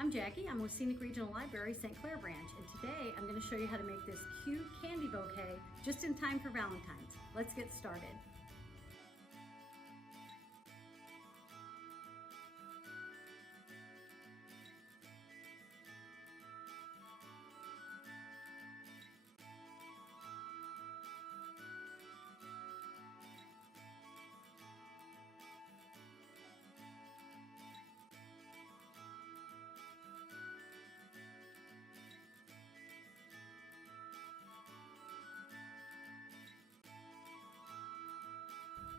I'm Jackie. I'm with Scenic Regional Library, St. Clair branch, and today I'm going to show you how to make this cute candy bouquet just in time for Valentine's. Let's get started.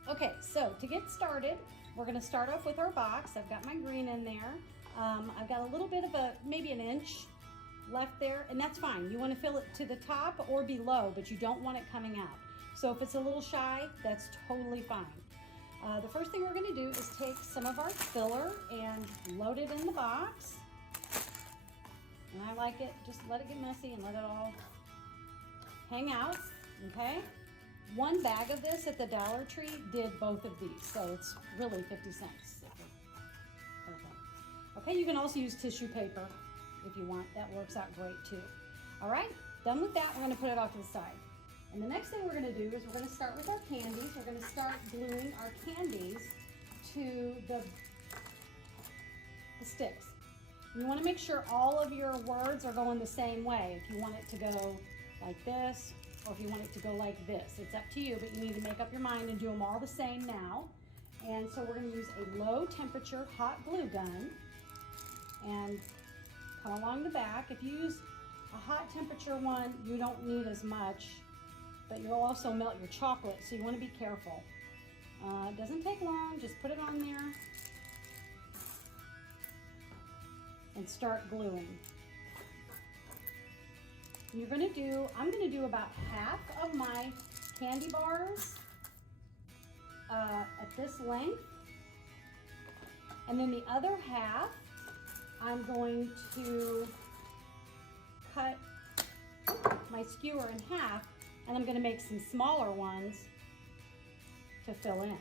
Okay, so to get started, we're going to start off with our box. I've got my green in there. I've got a little bit of maybe an inch left there, and that's fine. You want to fill it to the top or below, but you don't want it coming out. So if it's a little shy, that's totally fine. The first thing we're going to do is take some of our filler and load it in the box. And I like it, just let it get messy and let it all hang out, okay? One bag of this at the Dollar Tree did both of these, so it's really 50 cents. Perfect. Okay, you can also use tissue paper if you want. That works out great too. All right, done with that, we're gonna put it off to the side. And the next thing we're gonna do is we're gonna start with our candies. We're gonna start gluing our candies to the sticks. You wanna make sure all of your words are going the same way. If you want it to go like this, or if you want it to go like this. It's up to you, but you need to make up your mind and do them all the same now. And so we're gonna use a low temperature hot glue gun and come along the back. If you use a hot temperature one, you don't need as much, but you'll also melt your chocolate, so you wanna be careful. It doesn't take long, just put it on there and start gluing. I'm gonna do about half of my candy bars at this length. And then the other half, I'm going to cut my skewer in half, and I'm gonna make some smaller ones to fill in.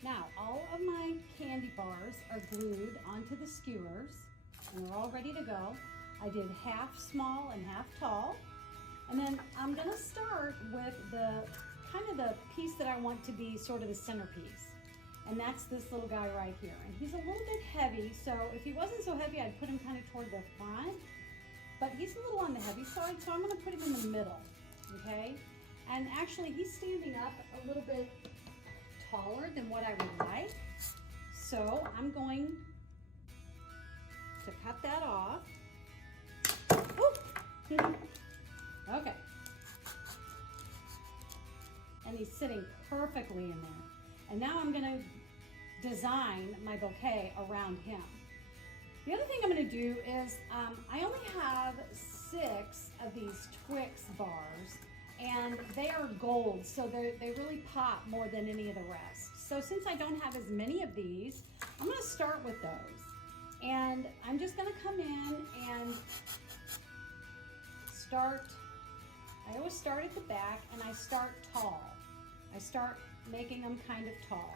Now, all of my candy bars are glued onto the skewers, and they're all ready to go. I did half small and half tall. And then I'm gonna start with the piece that I want to be sort of the centerpiece. And that's this little guy right here. And he's a little bit heavy, so if he wasn't so heavy, I'd put him kind of toward the front. But he's a little on the heavy side, so I'm gonna put him in the middle, okay? And actually, he's standing up a little bit taller than what I would like. So I'm going to cut that off. Okay. And he's sitting perfectly in there. And now I'm gonna design my bouquet around him. The other thing I'm gonna do is, I only have 6 of these Twix bars, and they are gold, so they really pop more than any of the rest. So since I don't have as many of these, I'm gonna start with those. And I'm just gonna come in and I always start at the back, and I start tall. I start making them kind of tall.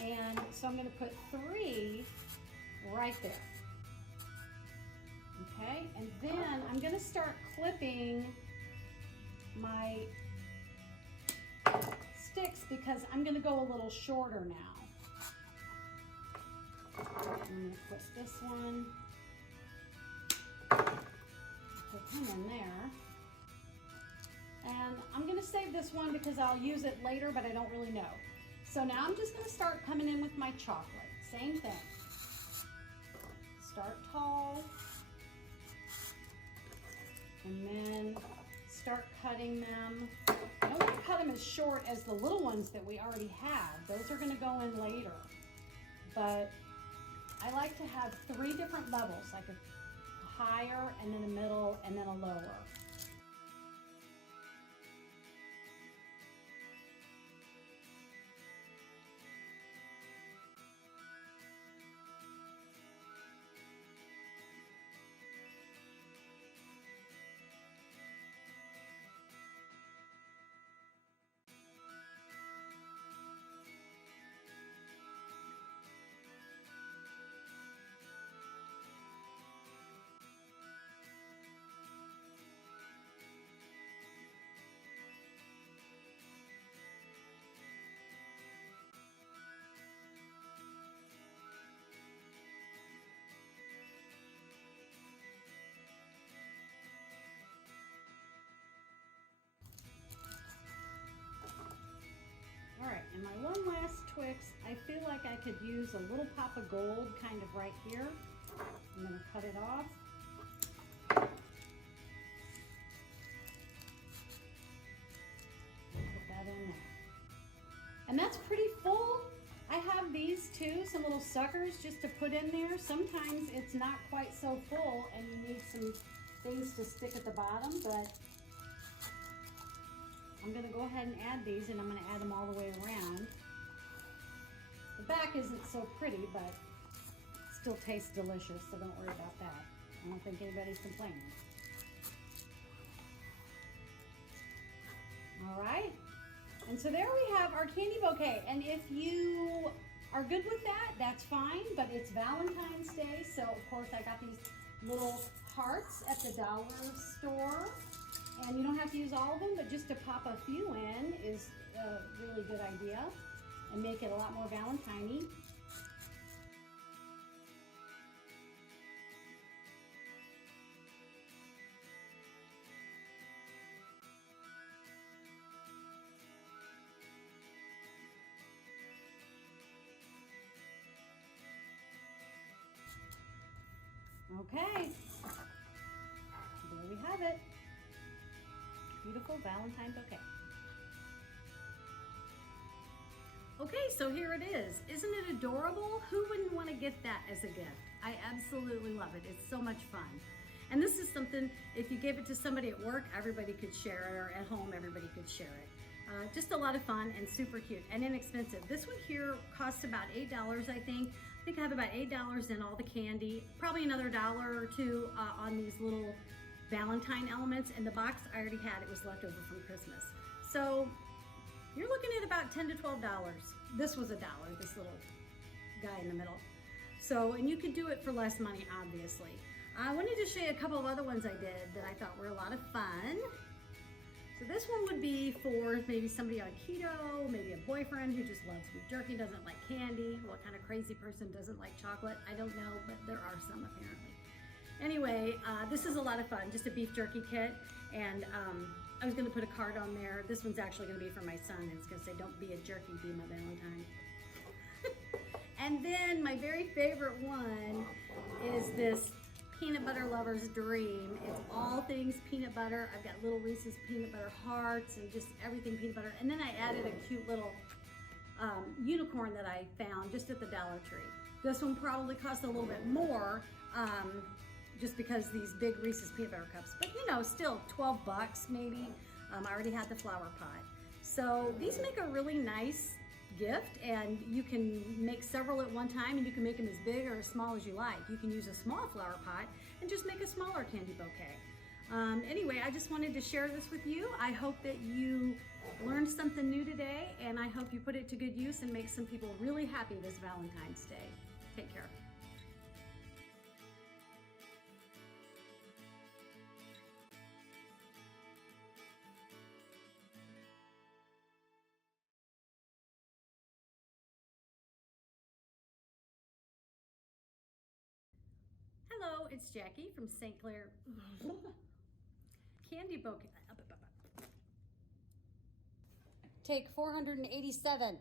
And so I'm gonna put 3 right there. Okay, and then I'm gonna start clipping my sticks because I'm going to go a little shorter now. I'm going to put this one, put him in there. And I'm going to save this one because I'll use it later, but I don't really know. So now I'm just going to start coming in with my chocolate. Same thing. Start tall. And then start cutting them. I don't want to cut them as short as the little ones that we already have. Those are going to go in later. But I like to have 3 different levels, like a higher, and then a middle, and then a lower. my one last Twix, I feel like I could use a little pop of gold kind of right here. I'm going to cut it off. Put that in there. And that's pretty full. I have these too, some little suckers just to put in there. Sometimes it's not quite so full and you need some things to stick at the bottom, but I'm gonna go ahead and add these, and I'm gonna add them all the way around. The back isn't so pretty, but still tastes delicious, so don't worry about that. I don't think anybody's complaining. All right, and so there we have our candy bouquet. And if you are good with that, that's fine, but it's Valentine's Day, so of course I got these little hearts at the dollar store. And you don't have to use all of them, but just to pop a few in is a really good idea and make it a lot more Valentine-y. Okay, there we have it. Beautiful Valentine bouquet. Okay, so here it is. Isn't it adorable? Who wouldn't want to get that as a gift? I absolutely love it. It's so much fun. And this is something, if you gave it to somebody at work, everybody could share it, or at home, everybody could share it. Just a lot of fun and super cute and inexpensive. This one here costs about $8, I think. I think I have about $8 in all the candy, probably another $1 or $2 on these little Valentine elements, and the box I already had, it was left over from Christmas. So you're looking at about $10 to $12. This was $1, this little guy in the middle. So, and you could do it for less money, obviously. I wanted to show you a couple of other ones I did that I thought were a lot of fun. So this one would be for maybe somebody on keto, maybe a boyfriend who just loves beef jerky, doesn't like candy. What kind of crazy person doesn't like chocolate? I don't know, but there are some apparently. Anyway, this is a lot of fun, just a beef jerky kit, and I was going to put a card on there. This one's actually going to be for my son, and it's going to say, "Don't be a jerky, be my Valentine." And then my very favorite one is this Peanut Butter Lover's Dream. It's all things peanut butter. I've got little Reese's peanut butter hearts and just everything peanut butter. And then I added a cute little unicorn that I found just at the Dollar Tree. This one probably costs a little bit more, just because these big Reese's peanut butter cups, but you know, still 12 bucks maybe. I already had the flower pot. So these make a really nice gift, and you can make several at one time, and you can make them as big or as small as you like. You can use a small flower pot and just make a smaller candy bouquet. Anyway, I just wanted to share this with you. I hope that you learned something new today, and I hope you put it to good use and make some people really happy this Valentine's Day. Take care. Hello, it's Jackie from St. Clair. Candy Bouquet. Take 487.